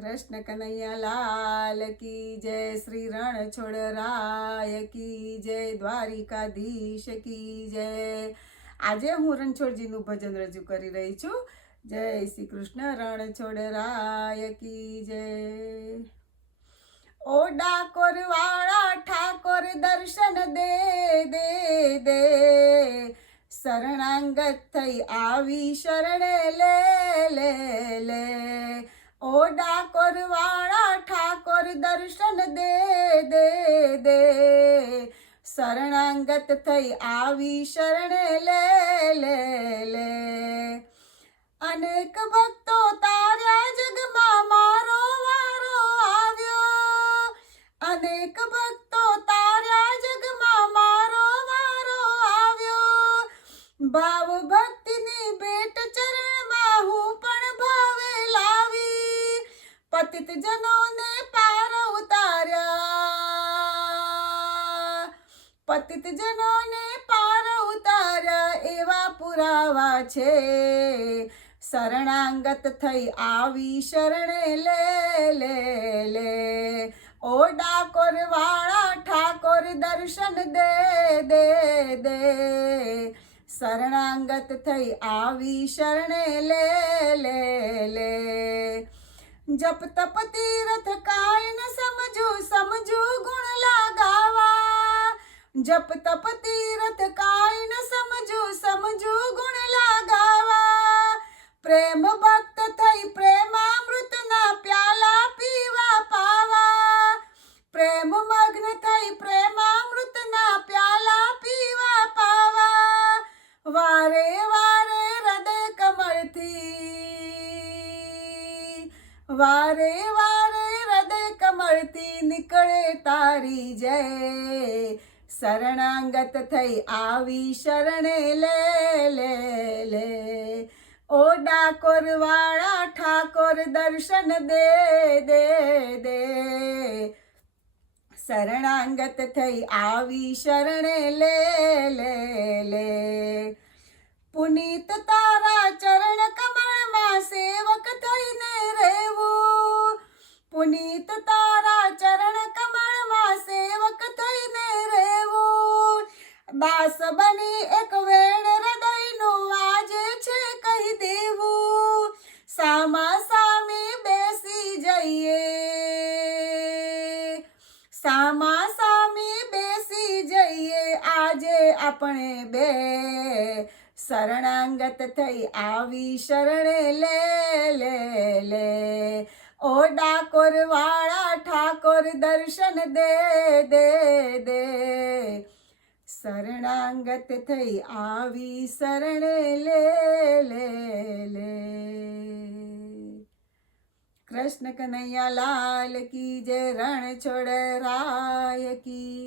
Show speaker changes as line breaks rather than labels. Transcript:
કૃષ્ણ કનૈયા લાલ કી જય શ્રી રણ છોડરાય કી જય દ્વારિકાધીશ કી જય. આજે હું રણછોડજીનું ભજન રજૂ કરી રહી છું. જય શ્રી કૃષ્ણ રણ છોડરાય કી જય. ઓ ડાકોર વાળા ઠાકોર દર્શન દે દે દે. શરણાંગત થઈ આવી શરણે, લે લે લે. ઓ ડાકોર વાળા ઠાકોર દર્શન દે દે દે. શરણાંગત થઈ આવી શરણે લે લે લે. અનેક ભક્તો તાર્યા જગમાં મારો વારો આવ્યો. અનેક ભક્તો તાર્યા જગમાં મારો વારો આવ્યો. ભાવ ભક્તિની પતિત જનોને પાર ઉતાર્યા. પતિત જનોને પાર ઉતાર્યા એવા પુરાવા છે. શરણાંગત થઈ આવી શરણે લે લે લે. ઓ ડાકોર વાળા, ઠાકોર દર્શન દે દે દે. શરણાંગત થઈ આવી શરણે લે લે લે. જપ તપ તીરથ કાય ન સમજો, સમજુ ગુણ લાગાવા. જપ તપ તીરથ કાય ન સમજો, સમજુ ગુણ લાગાવા. પ્રેમ ભક્ત થઈ પ્રેમામૃતના પ્યાલા પીવા પાવા. પ્રેમ મગ્ન થઈ પ્રેમામૃતના પ્યાલા પીવા પાવા. વારે વારે વારે હૃદય કમળથી નીકળે તારી જય. શરણાંગત થઈ આવી શરણે લે લે લે. ઓ ડાકોર વાળા, ઠાકોર દર્શન દે દે દે. શરણાંગત થઈ આવી શરણે લે લે લે. પુનિત તારા દાસ બની એક વેણ હૃદયનું આજે છે કહી દેવું. સામા સામે બેસી જઈએ. સામા સામે બેસી જઈએ આજે આપણે બે. શરણાંગત થઈ આવી શરણે લે લે લે. ઓ ડાકોર વાળા ઠાકોર દર્શન દે દે દે. શરણાંગત થઈ આવી શરણે લે લે કૃષ્ણ કનૈયા લાલ કી જય રણ છોડ રાય કી